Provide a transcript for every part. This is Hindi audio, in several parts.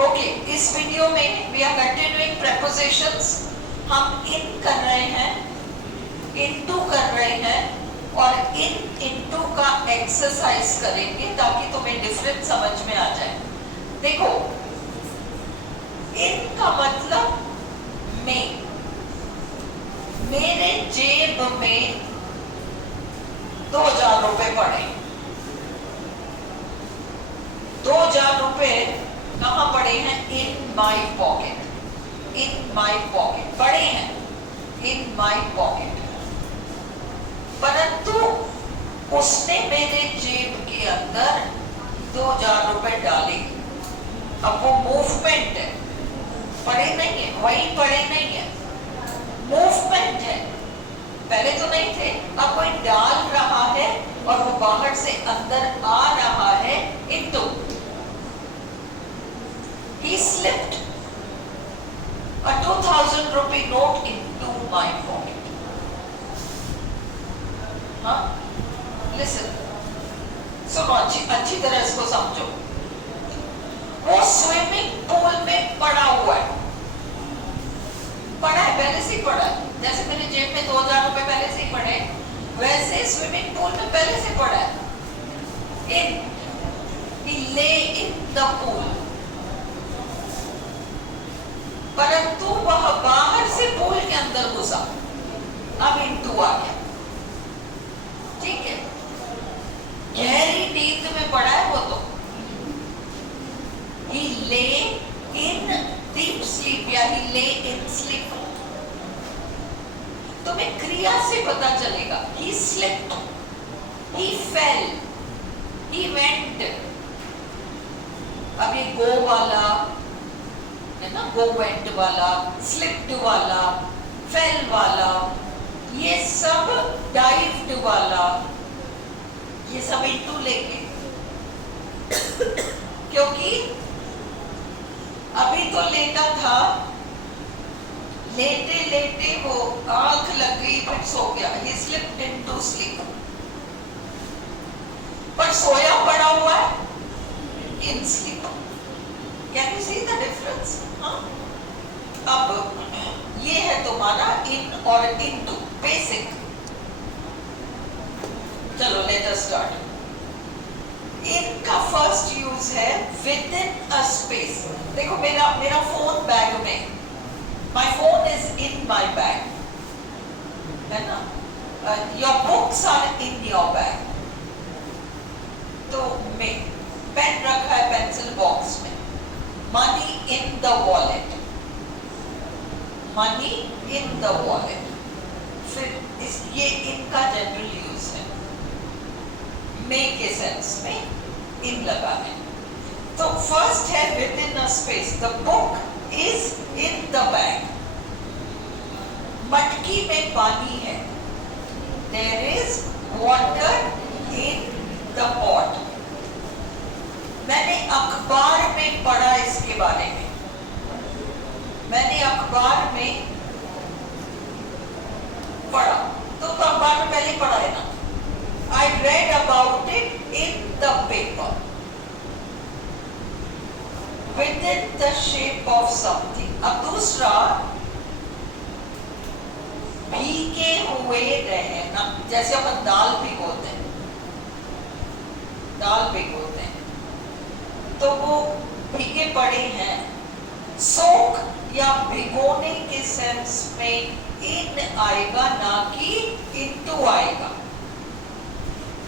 ओके, इस वीडियो में वी आर कंटिन्यूइंग प्रेपोजिशंस। हम इन कर रहे हैं, इनटू कर रहे हैं और इनटू का एक्सरसाइज करेंगे ताकि तुम्हें डिफरेंस समझ में आ जाए। देखो, इन का मतलब में, मेरे जेब में 2000 रुपए पड़े। 2000 रुपए कहां पड़े हैं? इन my pocket. In my pocket पड़े हैं, इन माई पॉकेट। परंतु उसने मेरे जेब के अंदर 2000 रुपए डाले। अब वो मूवमेंट है, पड़े नहीं है, वही पड़े नहीं है, मूवमेंट है। पहले तो नहीं थे, अब कोई डाल रहा है और वो बाहर से अंदर आ रहा है। Into, he slipped a 2000 rupee note into my pocket. हाँ, listen, सुनो, अच्छी तरह इसको समझो। वो स्विमिंग पूल में पड़ा हुआ है, पड़ा है, पहले से ही पड़ा है। जैसे मेरे जेब में 2000 रुपए पहले से ही पड़े, वैसे स्विमिंग पूल में पहले से पड़ा है। he lay in the pool, परंतु वह बाहर से पूल के अंदर घुसा। अब इनटू आ गया, ठीक है। गहरी नींद में पड़ा है वो तो। He lay in deep sleep या he lay in sleep। तुम्हें क्रिया से पता चलेगा। He slipped, he fell, he went। अब ये go वाला है ना, go went वाला, slipped वाला, fell वाला, ये सब dived वाला, ये सब इनटू लेके। क्योंकि अभी तो लेटा था, लेटे लेटे वो आंख लग गई, फिर सो गया। He slipped into sleep। पर सोया पड़ा हुआ है in sleep। Can you see the difference? हाँ? अब ये है तुम्हारा इन और इनटू, बेसिक। चलो लेट अस स्टार्ट। इनका फर्स्ट यूज है विद इन अ स्पेस। देखो, मेरा फोन बैग में, my phone is in my bag, है ना। Your books are in your bag. तो में पेन रखा है पेंसिल बॉक्स में। Money in the wallet, money in the wallet. फिर ये इनका जनरल यूज है, में के सेंस में इन लगाने। तो फर्स्ट है within a space. The book is in the bag. मटकी में पानी है, there is water in the pot. मैंने अखबार में पढ़ा इसके बारे में, मैंने अखबार में पढ़ा। तो अखबार में पहले पढ़ा है ना। I read about it in the paper, within the shape of something। अब दूसरा, भीगे हुए रहना। जैसे अपन दाल भिगोते हैं, दाल भिगोते हैं, तो वो भीगे पड़े हैं। सोख या भिगोने के सेंस में इन आएगा, ना कि इनटू आएगा।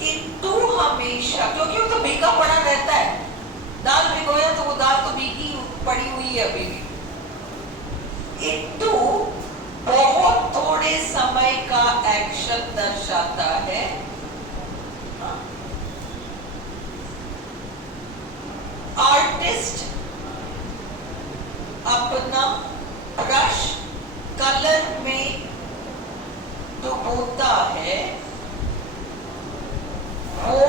इनटू हमेशा, क्योंकि वो तो भीगा पड़ा रहता है। दाल भिगोया तो वो दाल तो भीगी पड़ी हुई है अभी भी। इनटू बहुत थोड़े समय का एक्शन दर्शाता है। आर्टिस्ट अपना ब्रश कलर में डुबोता है, वो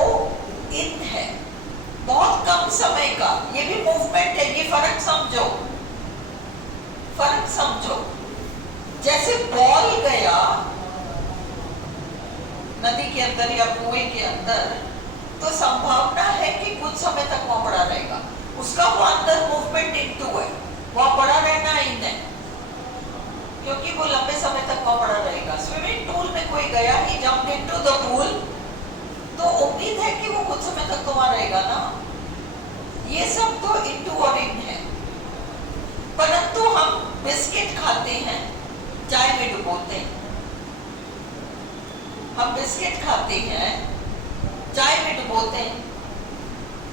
इन है। बहुत कम समय का, ये भी मूवमेंट है। ये फर्क समझो, फर्क समझो। जैसे बॉल गया नदी के अंदर या कुएं के अंदर, तो संभावना है कि कुछ समय तक वहां पड़ा रहेगा। उसका वो अंदर मूवमेंट मूवमेंट इनटू है, वहां पड़ा रहना इन है, क्योंकि वो लंबे समय तक वहां पड़ा रहेगा। स्विमिंग पूल में कोई गया, ही जंप्ड इनटू द पूल, तो उम्मीद है कि वो कुछ समय तक तो वहां रहेगा ना। ये सब तो इनटू और इन है। परंतु हम बिस्किट खाते हैं, चाय में डुबोते हैं। हम बिस्किट खाते हैं, चाय में डुबोते हैं।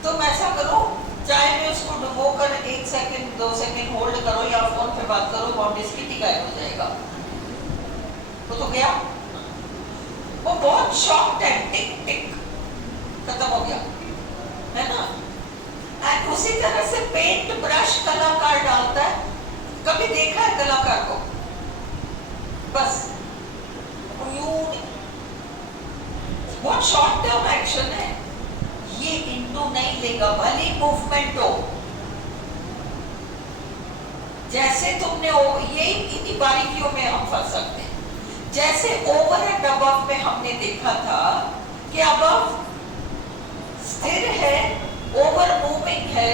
तुम ऐसा करो, चाय में उसको डुबोकर 1 सेकंड 2 सेकंड होल्ड करो या फोन पे बात करो, वहां बिस्किट ही गायब हो जाएगा। वो तो गया, वो बहुत शॉर्ट टाइम, टिक टिक खत्म हो गया, है ना। एंड उसी तरह से पेंट ब्रश कलाकार डालता है, कभी देखा है कलाकार को? बस बहुत शॉर्ट टर्म एक्शन है, ये इनटू नहीं लेगा, भले मूवमेंट हो। जैसे तुमने ये इन्हीं बारीकियों में हम फंस सकते हैं। जैसे ओवर एंड अबव में हमने देखा था कि अबव स्थिर है, ओवर मूविंग है,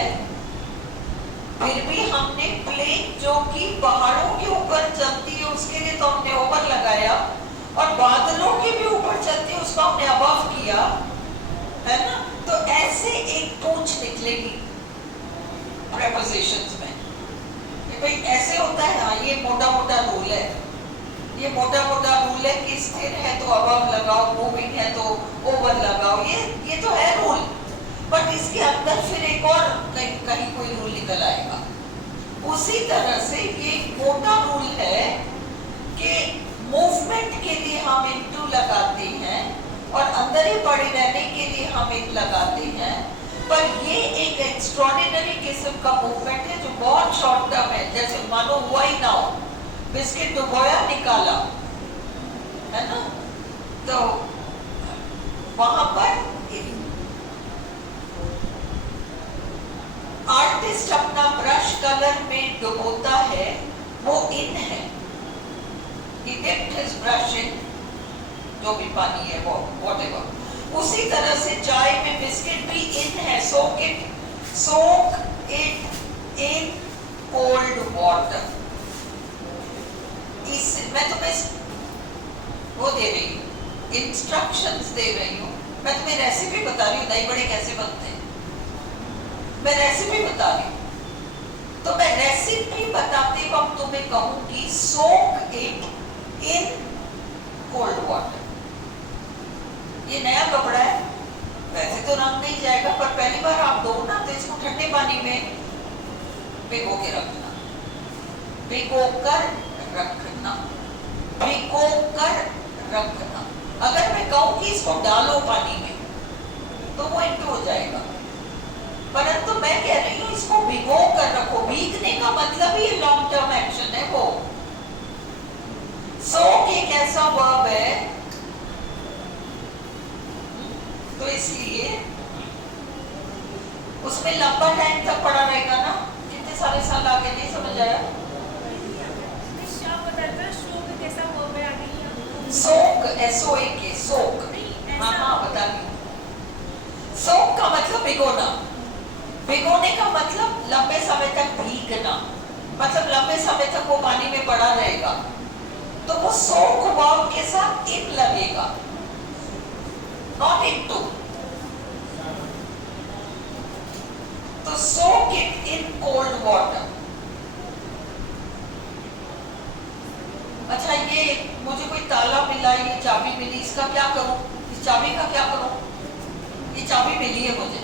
फिर भी हमने प्लेन जो कि पहाड़ों के ऊपर चलती है उसके लिए तो हमने ओवर लगाया, और बादलों के भी ऊपर चलती है उसको हमने अबव किया, है ना। तो ऐसे एक पूंछ निकलेगी प्रेपोजिशंस में कि भाई ऐसे होता है। हाँ, ये मोटा मोटा रूल है, ये मोटा मोटा रूल है कि स्थिर है तो अबव लगाओ, मूविंग है तो ओवर लगाओ, ये तो है रूल। बट इसके अंदर फिर एक और कहीं कोई रूल निकल आएगा। उसी तरह से ये मोटा रूल है कि मूवमेंट के लिए हम इनटू लगाते हैं और अंदर ही पड़े रहने के लिए हम इन लगाते हैं। पर ये एक एक्स्ट्रॉर्डिनरी किस्म का मूवमेंट है जो बहुत शॉर्ट टर्म है, जैसे मानो हुआ ही ना हो, बिस्किट डुबोया निकाला, है ना। तो वहां पर आर्टिस्ट अपना ब्रश कलर में डुबोता है, वो इन है। He dipped his brush in, जो भी पानी है वो whatever। उसी तरह से चाय में बिस्किट भी इन है, soak it in cold water। मैं तुम्हें वो दे रही हूँ, इंस्ट्रक्शंस दे रही हूँ, मैं तुम्हें रेसिपी बता रही हूँ दही बड़े कैसे बनते हैं, मैं रेसिपी बता रही हूँ। तो मैं रेसिपी बताते वक्त तुम्हें कहूंगी सोक इट इन कोल्ड वाटर। ये नया कपड़ा है, वैसे तो रंग नहीं जाएगा, पर पहली बार आप धो ना तो इसको ठंडे पानी में भिगो के रखना, भिगो कर रखना, भिगो कर रखना। अगर मैं कहूँ कि इसको डालो पानी में तो वो इंटू हो जाएगा, परंतु मैं कह रही हूँ इसको भिगो कर रखो। भीगने का मतलब ही लॉन्ग टर्म एक्शन है वो। सोक एक ऐसा वर्ब है, तो इसलिए उसमें लंबा टाइम तक पड़ा रहेगा ना, कितने सारे साल आगे। नहीं समझ आया? सोक, SOAK, सोक। हाँ हाँ बता दी। सोक का मतलब भिगोना, भिगोने का मतलब लंबे समय तक भीगना, मतलब लंबे समय तक वो पानी में पड़ा रहेगा। तो वो सोक वर्ब के साथ इन लगेगा, नॉट इनटू। तो सोक इट इन कोल्ड वाटर। अच्छा, ये मुझे कोई ताला मिला, ये चाबी मिली, इसका क्या करूं? इस चाबी का क्या करूं? ये चाबी मिली है मुझे,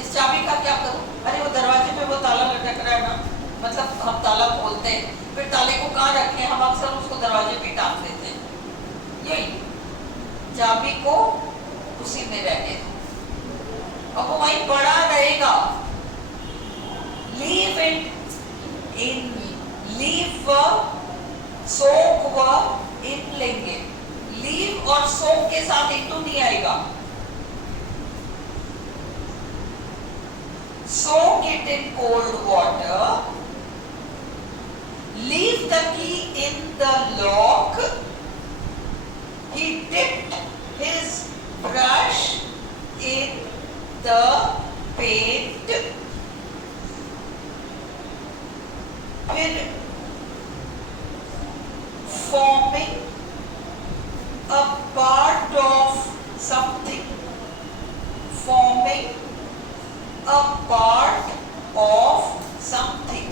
इस चाबी का क्या करूं? अरे वो दरवाजे पे वो ताला लटक रहा है ना, मतलब हम ताला खोलते हैं, फिर ताले को कहाँ रखें? हम अक्सर उसको दरवाजे पे टांग देते हैं। यही चाबी को उसी में रहने दो, अब वो वहीं पड़ा रहेगा। Leave it in, leave soak verb in लेंगे, लीव और सोक के साथ इनटू नहीं आएगा। Soak it in cold water, leave the key in the lock, he dipped his brush in the paint, फिर forming a part of something, forming a part of something.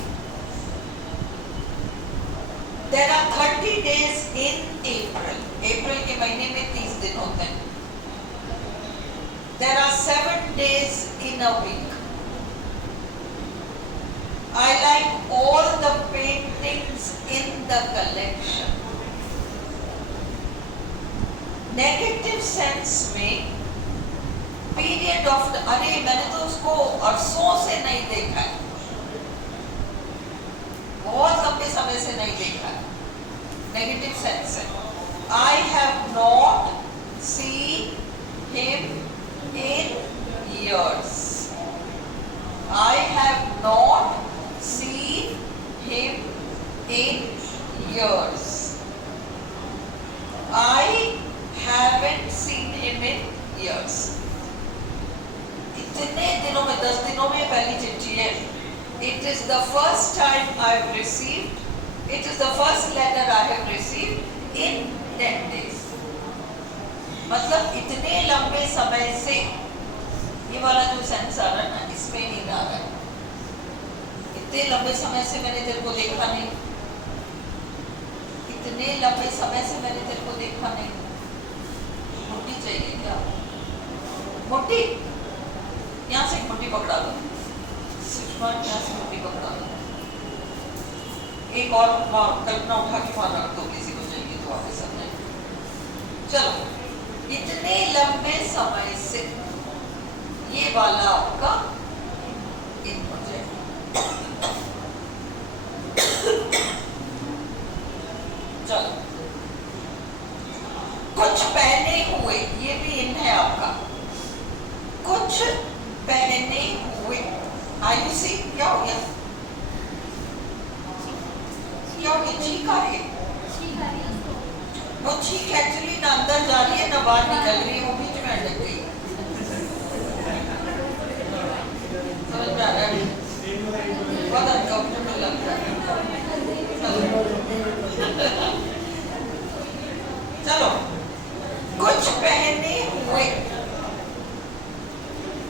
There are 30 days in April. April के महीने में 30 दिन होते हैं. There are 7 days in a week. I like all the paintings in the collection. Negative sense में पीरियड ऑफ अरे मैंने तो उसको अरसों से नहीं देखा है, बहुत लंबे समय से नहीं देखा है. नेगेटिव सेंस है. I have not seen him in years. I have not seen him in years. I haven't seen him in years. इतने दिनों में 10 दिनों में पहली चिट्ठी है. It is the first time I have received. It is the first letter I have received in 10 days. मतलब इतने लंबे समय से ये वाला जो सेंस आ रहा है ना, इसमें नींद आ रहा है. इतने लंबे समय से मैंने तेरे को देखा नहीं, इतने लंबे समय से मैंने तेरे को देखा नहीं. मुट्ठी चाहिए क्या? मुट्ठी, यहाँ से मुट्ठी पकड़ा दो. सुषमा यहाँ से मुट्ठी पकड़ा दो. एक और कल्पना उठा के वहां रख दो, किसी को चाहिए तो वापस आ जाए. चलो, इतने लंबे समय से ये वाला आपका इनपुट है. चलो, कुछ पहने हुए, ये भी इन है आपका. कुछ पहने हुए. आयुषी क्या हो गया? क्या हो गया? छींक आ रही है. वो छींक एक्चुअली ना अंदर जा रही है ना बाहर निकल रही है, वो बीच में अटक गई. समझ में आ रहा है? बहुत अनकंफर्टेबल लग रहा है. चलो, कुछ पहने हुए.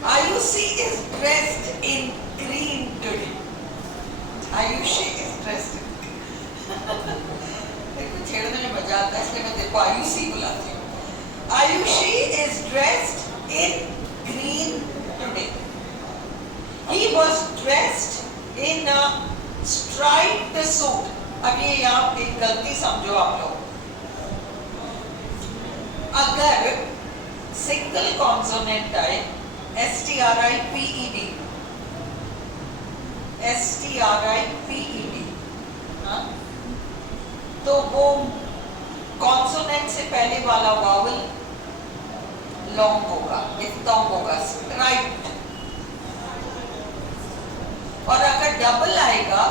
Ayushi is dressed in green today. Ayushi is dressed in देखो छेड़ने में मजा आता है, इसलिए मैं तेरे को आयुषी बुलाती हूँ. Ayushi is dressed in green today. He was dressed in a striped suit. अब ये यहाँ एक गलती समझो आप लोग. अगर सिंगल कॉन्सोनेंट आए, STRIPED, STRIPED, हाँ, तो वो कॉन्सोनेंट से पहले वाला वावल लॉन्ग होगा, डिफ्थोंग होगा, स्ट्राइप्ड. और अगर डबल आएगा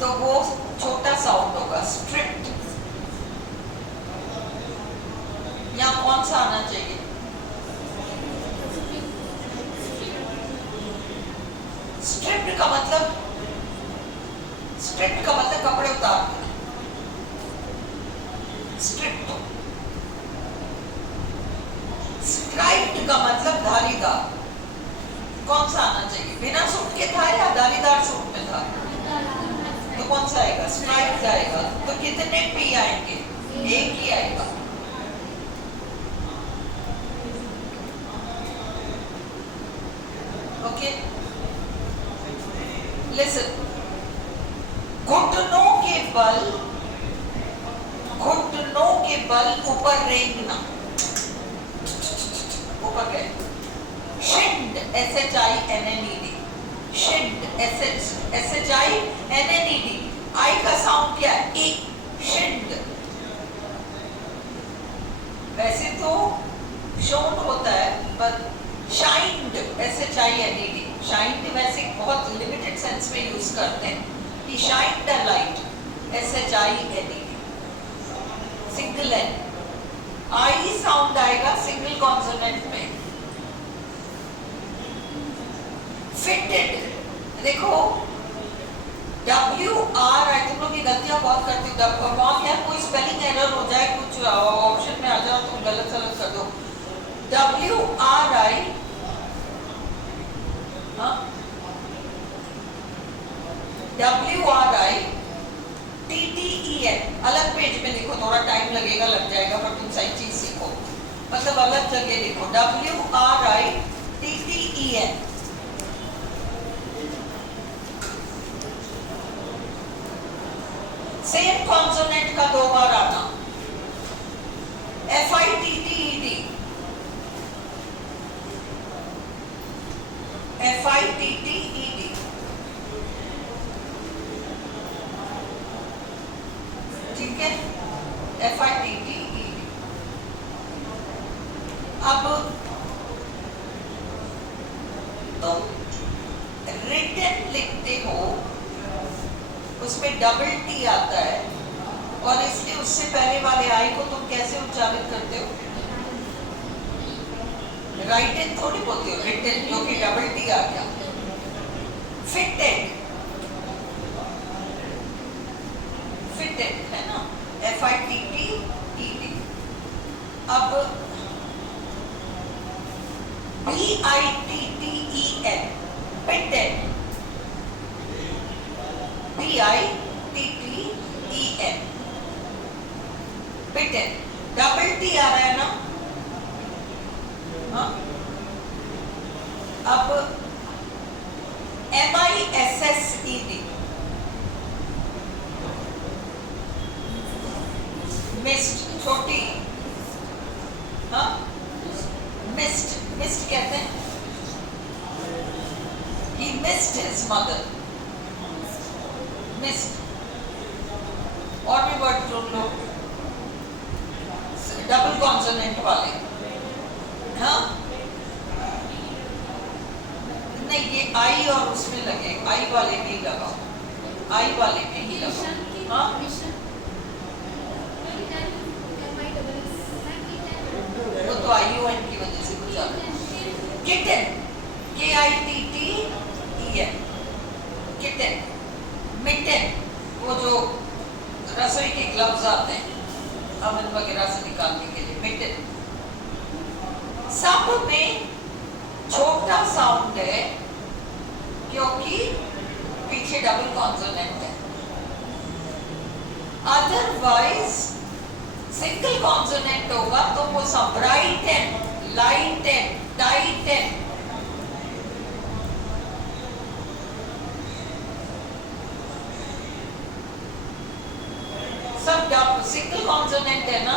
तो वो छोटा साउंड होगा, स्ट्रिप्ड. यहाँ कौन सा आना चाहिए? स्ट्रिप्ड का मतलब, स्ट्रिप्ड का मतलब कपड़े उतार देना. स्ट्रिप्ड. स्ट्राइप्ड का मतलब धारीदार. कौन सा आना चाहिए? बिना सूट के था या धारीदार सूट में था? तो कौन सा आएगा? स्ट्राइप्ड आएगा. तो कितने पी आएंगे? एक ही आएगा. Okay, listen. घुटनों के बल, घुटनों के बल ऊपर रेंगना. ऊपर गए. शिंड, SHINNED, शिंड, SHINNED. आई का साउंड क्या है? ई. शिंड. वैसे तो शोन होता है, पर शाइंड, SHINED. शाइंड वैसे बहुत लिमिटेड सेंस में यूज करते हैं. He shined a light, SHINED. Single N. I sound आएगा सिंगल कॉन्सोनेंट में. फिटेड, देखो WR, तुम लोग ये गलतियां बहुत करती हो। वहां क्या कोई स्पेलिंग एरर हो जाए, कुछ ऑप्शन में आ जाओ तुम गलत सलत कर दो। WRI, WRITTEN, अलग पेज में लिखो, थोड़ा टाइम लगेगा, लग जाएगा, पर तुम सही चीज सीखो, मतलब अलग जगह लिखो। WRITTEN, सेम कॉन्सोनेंट का 2 बार आना। FITTED, FITTED, ठीक है, FITTED। अब तुम रिटन लिखते हो, उसमें डबल टी आता है, और इसलिए उससे पहले वाले आई को तुम कैसे उच्चारित करते हो? राइटन थोड़ी बोलते हो, रिटन, जो कि डबल टी आ गया। फिटेड, फिटेड है ना, FITTED। अब BITTEN, pitted, BITTEN, pitted, double T आ रहा है ना। हाँ, अब MISSED, मिस्ड, छोटी, हाँ, मिस्ड, मिस्ड कहते हैं, he missed his mother, missed. और भी वर्ड ढूंढ लो डबल कॉन्सोनेंट वाले। हाँ, नहीं, ये आई और उसमें लगे, आई वाले में ही लगाओ, आई वाले में ही लगाओ। हाँ, वो तो ION की वजह से कुछ ज्यादा। Kitten, KITTEN, kitten. मिटन, वो जो रसोई के ग्लव्स आते हैं अमन वगैरह से निकालने के लिए, मिटन। सब में छोटा साउंड है क्योंकि पीछे डबल कॉन्सोनेंट है, अदरवाइज सिंगल कॉन्सोनेंट होगा तो वो सब ब्राइटन, लाइटन, टाइटन। सब सिंगल कॉन्सोनेंट है ना।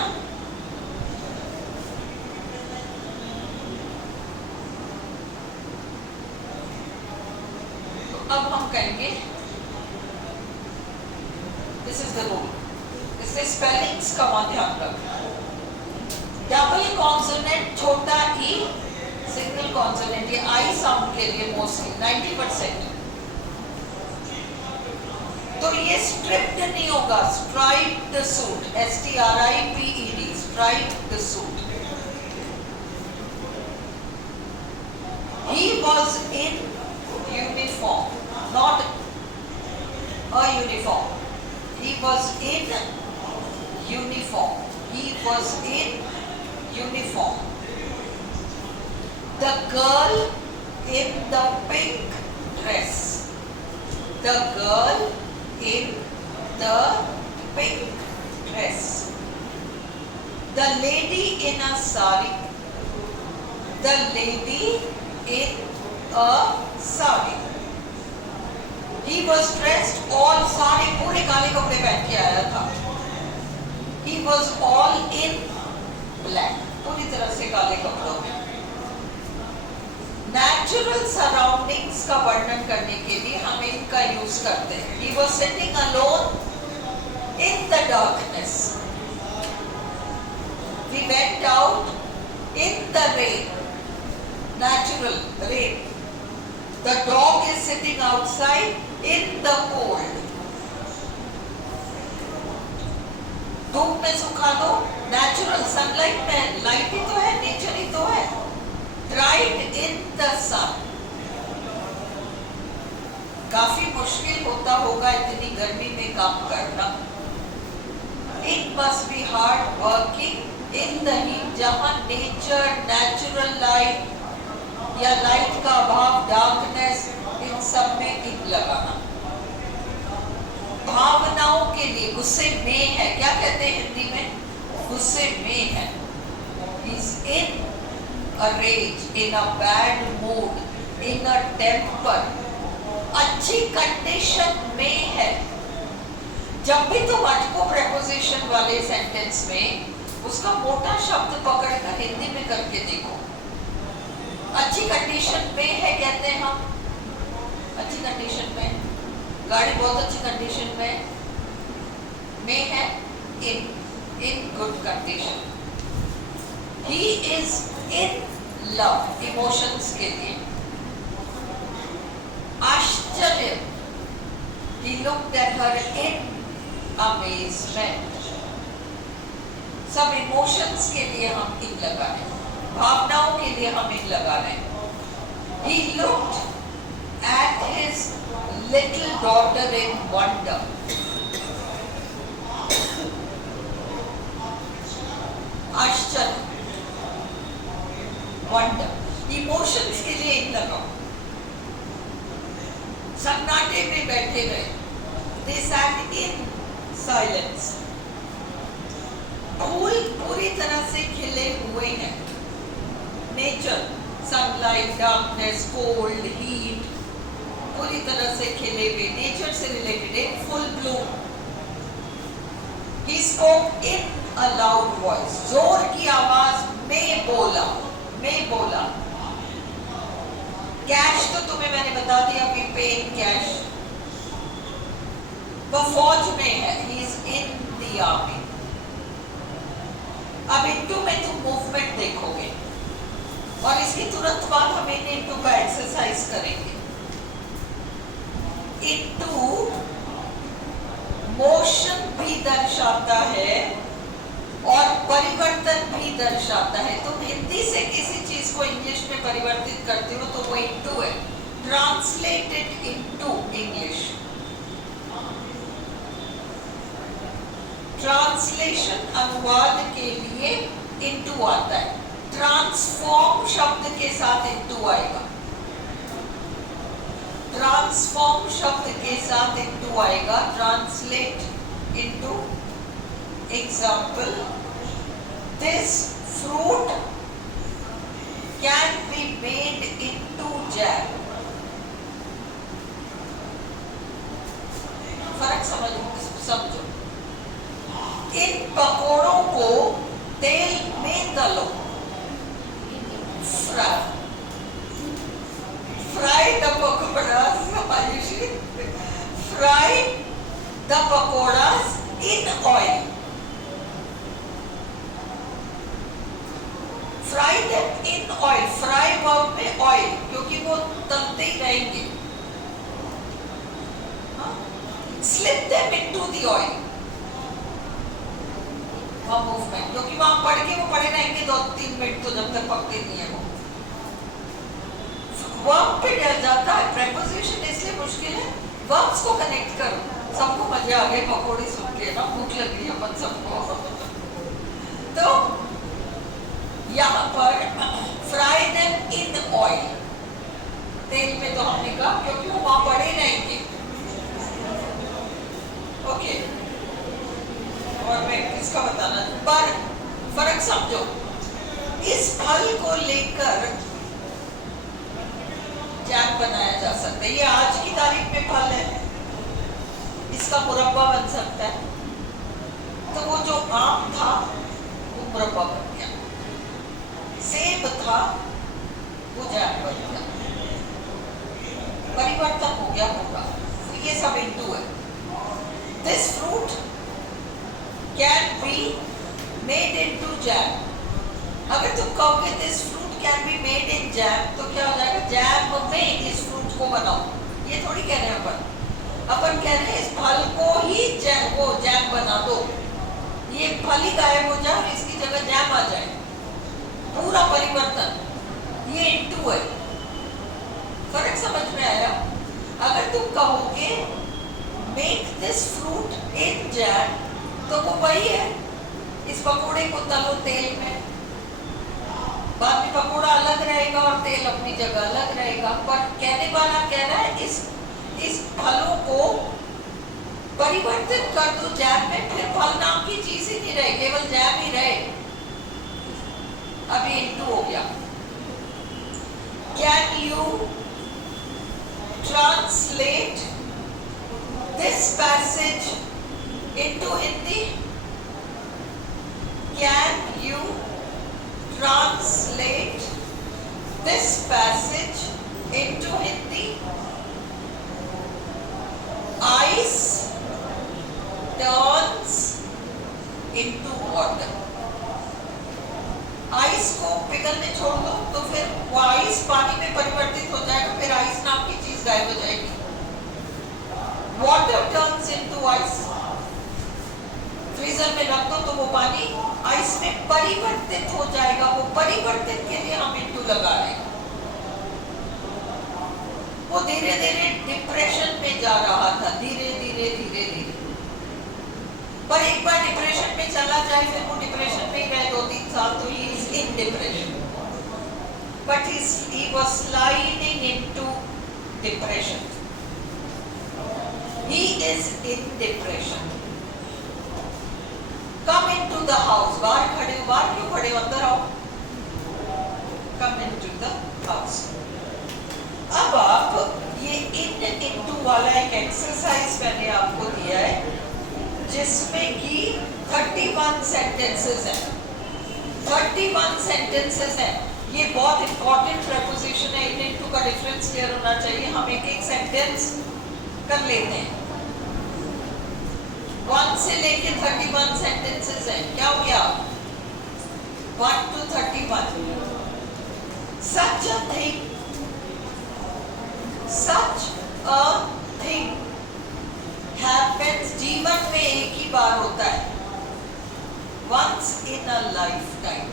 तो अब हम कहेंगे दिस इज द रूल, इससे स्पेलिंग्स का ध्यान रखना। डबल कॉन्सोनेंट छोटा ई, सिंगल कॉन्सोनेंट, ये आई साउंड के लिए मोस्टली 90%। तो ये स्ट्रिप्ड नहीं होगा, striped suit, STRIPED, striped suit. He was in uniform, not a uniform. He was in uniform. He was in uniform. The girl in the pink dress. The girl in the pink dress. The lady in a sari. The lady in a sari. He was dressed all sari, पूरे काले कपड़े पहन के आया था। He was all in black, पूरी तरह से काले कपड़ों में। नेचुरल सराउंडिंग्स का वर्णन करने के लिए हम इनका यूज करते हैं। He was sitting alone in the darkness. We went out in the rain. Natural rain. The dog is sitting outside in the cold. धूप में सुखा दो, नेचुरल सनलाइट में, लाइट ही तो है, नेचर ही तो है। Dried in the sun. काफी मुश्किल होता होगा इतनी गर्मी में काम करना। It must be hard working in the heat, जहाँ नेचर, नेचुरल लाइट या लाइट का अभाव, डार्कनेस, इन सब में इन लगाना। भावनाओं के लिए गुस्से में है, क्या कहते हैं हिंदी में? गुस्से में है। He's in a rage, in a bad mood, in a temper, अच्छी कंडीशन में है। जब भी तुम अटको प्रेपोजिशन वाले सेंटेंस में उसका मोटा शब्द पकड़कर हिंदी में करके देखो। अच्छी कंडीशन में है कहते हैं हम, अच्छी कंडीशन में, गाड़ी बहुत अच्छी कंडीशन में है, in good condition. He is in love, emotions के लिए। आश्चर्य, he looked at her in amazement। सब इमोशंस के लिए हम इन लगा रहे हैं, भावनाओं के लिए हम इन लगा रहे हैं। He looked at his little daughter in wonder। आश्चर्य, वंडर, इमोशंस के लिए इन लगाओ। सन्नाटे में बैठे रहे, they sat in silence। फूल पूरी तरह से खिले हुए हैं, nature, sunlight, darkness, cold, heat, पूरी तरह से खिले हुए, नेचर से related, in full Bloom. He spoke in a loud voice, जोर की आवाज में बोला, में बोला। कैश तो तुम्हें मैंने बता दिया, वी पे इन कैश। वो फौज में है, he is in the army. अब इनटू में तुम मूवमेंट देखोगे और इसकी तुरंत बाद हम इनटू का एक्सरसाइज करेंगे। इनटू मोशन भी दर्शाता है और परिवर्तन भी दर्शाता है। तुम हिंदी से किसी चीज को इंग्लिश में परिवर्तित करते हो तो वो इनटू है, ट्रांसलेटेड इनटू इंग्लिश। ट्रांसलेशन, अनुवाद के लिए इनटू आता है। ट्रांसफॉर्म शब्द के साथ इनटू आएगा, ट्रांसफॉर्म शब्द के साथ इनटू आएगा, translate into. Example, this fruit can be made into jam. फर्क समझो। इन पकोड़ों को तेल में तलो, fry the pakoras, fry the pakoras in oil, fry them in oil. Fry verb में ऑयल, क्योंकि वो तलते ही रहेंगे। Slip them into the oil, movement, क्योंकि वहां पढ़ के वो पड़े रहेंगे 2-3 मिनट, तो जब तक पकते नहीं है वो। वर्ब पे डर जाता है, प्रेपोजिशन इसलिए मुश्किल है। वर्ब्स को कनेक्ट करो। सबको मजे आ गए पकौड़ी सुन के ना, भूख लग रही है अपन सबको। तो यहाँ पर फ्राई देम इन ऑयल, तेल में तो हमने कहा क्योंकि वो वहां पड़े रहेंगे। ओके, और मैं किसका बताना, पर फर्क समझो। इस फल को लेकर जैम बनाया जा सकता है। ये आज की तारीख में फल है, इसका मुरब्बा बन सकता है। तो वो जो आम था वो मुरब्बा बन गया, सेब था वो जैम बन गया, परिवर्तन हो गया होगा। तो ये सब इनटू है। This fruit can be made into jam। अगर तुम कहोगे this fruit can be made in jam, तो क्या हो जाएगा? जैम में इस फ्रूट को बनाओ। ये थोड़ी कह रहे हैं अपन कह रहे हैं इस फल को ही जैम बना दो। ये फल ही गायब हो जाए और इसकी जगह जैम आ जाए, पूरा परिवर्तन। ये इनटू है। फर्क समझ में आया? अगर अगर तुम कहोगे make this fruit in jam, तो वो वही है, इस पकोड़े को तलो तेल में, बाद में पकोड़ा अलग रहेगा और तेल अपनी जगह अलग रहेगा। पर कहने वाला कह रहा है इस फलों को परिवर्तित कर दो जैम में, फिर फल नाम की चीज ही नहीं रहे, केवल जैम ही रहे। अभी इंटू हो गया। Can you translate this passage into Hindi? Can you translate this passage into Hindi? Ice turns into water. Ice को पिघलने छोड़ दो तो फिर वो आइस पानी में परिवर्तित हो जाएगा, फिर आइस नाम की चीज गायब हो जाएगी। Water turns into ice. Freezer में रख दो तो वो पानी आइस में परिवर्तित हो जाएगा। वो परिवर्तित के लिए हम इंटू लगा रहे हैं। वो धीरे धीरे डिप्रेशन में जा रहा था, धीरे धीरे धीरे धीरे। पर एक बार डिप्रेशन में चला जाए फिर वो डिप्रेशन में ही रहे 2-3 साल, तो he is in depression. But he was sliding into depression. He is in depression. Come into the house. बाहर खड़े हो, बाहर क्यों खड़े हो, अंदर आओ। Come into the house. अब आप ये इन इंटू वाला एक एक्सरसाइज मैंने आपको दिया है जिसमें कि 31 सेंटेंसेस हैं। 31 सेंटेंसेस हैं। ये बहुत इंपॉर्टेंट प्रेपोजिशन है। इन इंटू का डिफरेंस क्लियर होना चाहिए। हम एक एक सेंटेंस कर लेते हैं। 1 से लेके 31 सेंटेंसेस हैं। क्या हो गया? 1 to 31. Such a thing happens. जीवन में एक ही बार होता है। Once in a lifetime.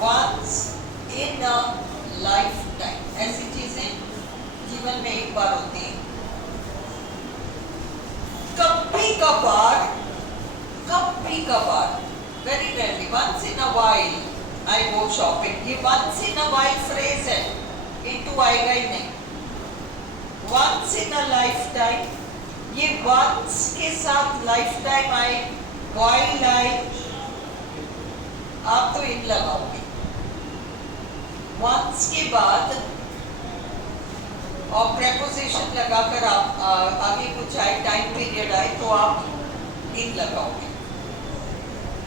Once in a lifetime. ऐसी चीजें जीवन में एक बार होती हैं। कभी कभार, very rarely, once in a while I go shopping. ये once in a while phrase है, into आएगा ही नहीं। Once in a lifetime, ये once के साथ lifetime आए, while आए, आप तो इन लगाओगे। once के बाद और प्रेपोजिशन लगाकर आप आगे कुछ आए, टाइम पीरियड आए, तो आप इन लगाओगे।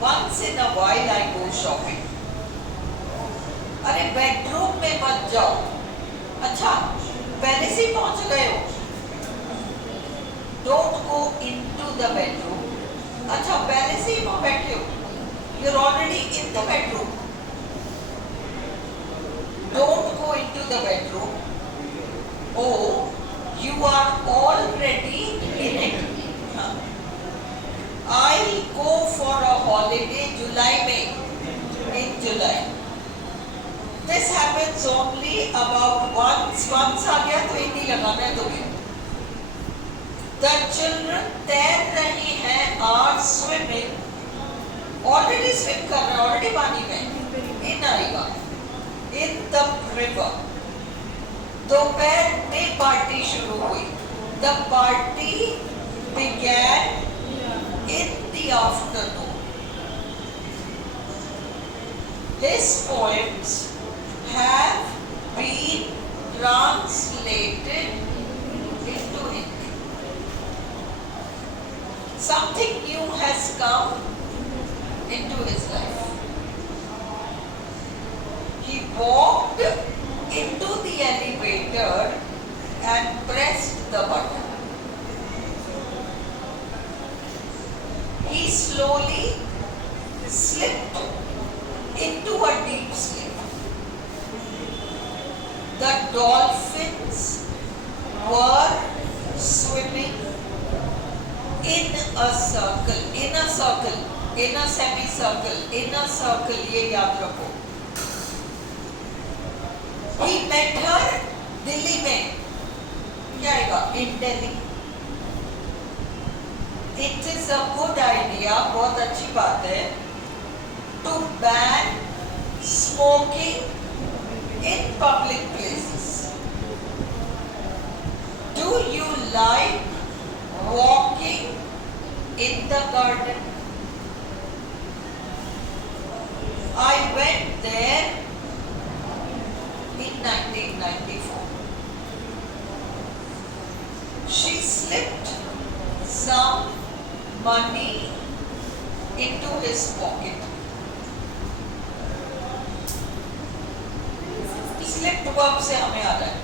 Once in a while I go shopping. अरे बेडरूम में मत जाओ। अच्छा, पहले से ही पहुंच गए हो। Don't go into the bedroom. अच्छा, पहले से ही वहां बैठे हो। You're already in the bedroom. Don't go into the bedroom. Oh, you are already in it. I'll go for a holiday July में, in July. This happens only about once आ गया तो इन्हीं लगाना है दोगे। The children तैर रही हैं, are swimming. Already swim कर रहे हैं, already पानी में, इन आएगा। In the river. दोपहर में पार्टी शुरू हुई। The party began in the afternoon. His poems have been translated into Hindi. Something new has come into his life. He walked into the elevator and pressed the button. He slowly slipped into a deep sleep. The dolphins were swimming in a circle, in a circle, in a semicircle, in a circle, ये याद रखो। He met her दिल्ली में, क्या आएगा? In Delhi. It is a good idea, बहुत अच्छी बात है, to ban smoking in public places. Do you like walking in the garden? I went there in 1994. She slipped some money into his pocket. Slipped verb से हमें आ रहा है.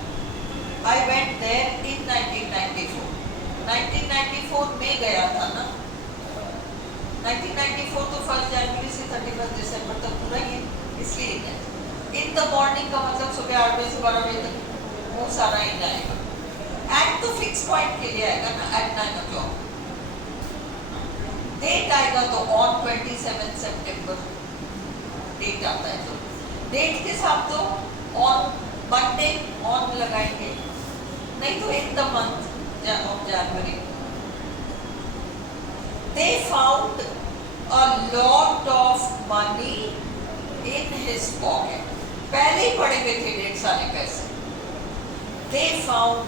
I went there in 1994. 1994 में गया था ना. 1994 तो 1 जनवरी से 31 दिसंबर तक पूरा ही, इसलिए है. In the morning का मतलब सुबह 8 बजे से 12 बजे तक, वो सारा इन आएगा. एट तो फिक्स पॉइंट के लिए आएगा ना, at 9 o'clock. डेट आएगा तो on 27 सितंबर डेट आता है. तो डेट के साथ तो on मंडे on लगाएंगे, नहीं तो in the month of January. They found a lot of money in his pocket. पहले ही पड़े हुए थे ढेर सारे पैसे. They found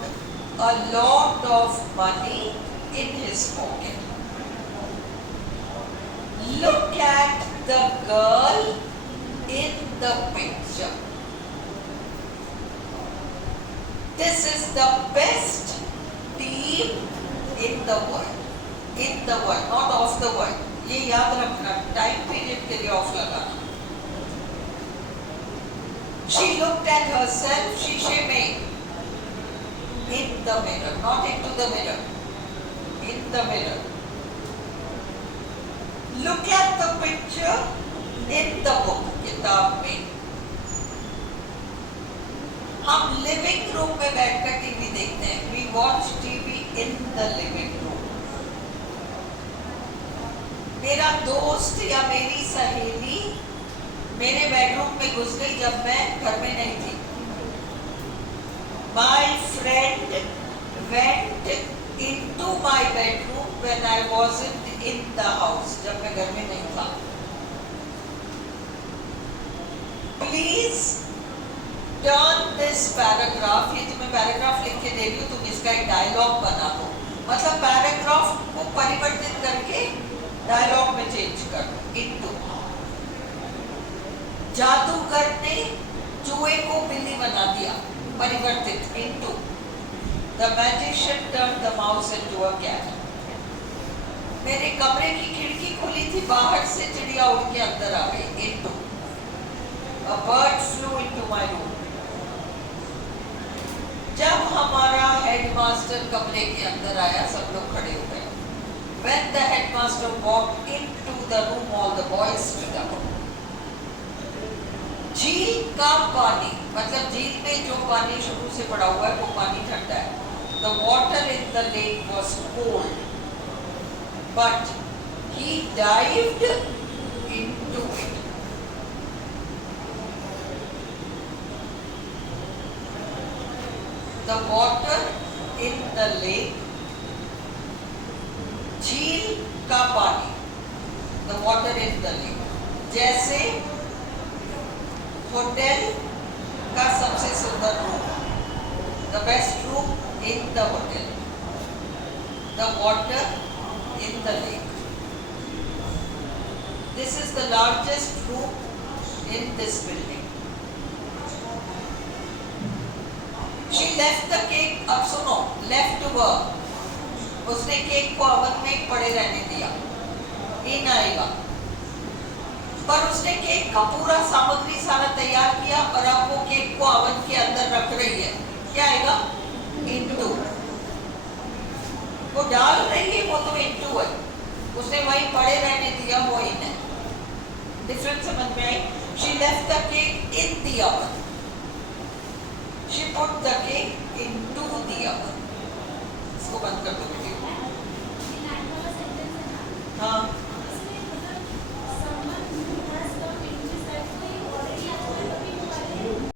a lot of money in his pocket. Look at the girl in the picture. This is the best team in the world. In the world, not of the world. ये याद रखना, टाइम पीरियड के लिए ऑफ लगाना. She looked at herself, शीशे में. In the mirror, not into the mirror. In the mirror. Look at the picture in the book, किताब में. हम लिविंग रूम में बैठकर टीवी देखते हैं. We watch TV in the living room. मेरा दोस्त या मेरी सहेली मेरे बेडरूम में घुस गई जब मैं घर में नहीं थी. My friend went into my bedroom when I wasn't in the house. जब मैं घर में नहीं था. Please turn this paragraph. ये तुम्हें पैराग्राफ लिख के दे रही हूँ, तुम इसका एक डायलॉग बना दो. मतलब पैराग्राफ को परिवर्तित करके डायलॉग में चेंज कर दो. इनटू. जादूगर ने चूहे को बिल्ली बना दिया, परिवर्तित. Into. The magician turned the mouse into a cat. मेरे कमरे की खिड़की खुली थी, बाहर से चिड़िया उड़ के अंदर आ गई. Into. A bird flu into my room. जब हमारा हेडमास्टर कमरे के अंदर आया, सब लोग खड़े हो गए. When the headmaster walked into the room, all the boys stood up. झील का पानी, मतलब झील में जो पानी शुरू से पड़ा हुआ है वो पानी ठंडा है. The water in the lake was cold, but he dived into it. The water in the lake, झील का पानी, the water in the lake. जैसे होटल का सबसे सुंदर room, the best room in the hotel, the water in the lake. This is the largest room in this building. She left the cake. अब सुनो, left work. उसने केक को ओवन में पड़े रहने दिया. इन आएगा. पर उसने केक का पूरा सामग्री सारा तैयार किया और अब वो केक को ओवन के अंदर रख रही है. क्या आएगा? इनटू. वो डाल रही है, वो तो इनटू है. उसने वहीं पड़े रहने दिया, वो इन है. डिफरेंस समझ में आई? She left the cake in the oven. She put the cake into the oven. इसको बंद कर दो बेटी.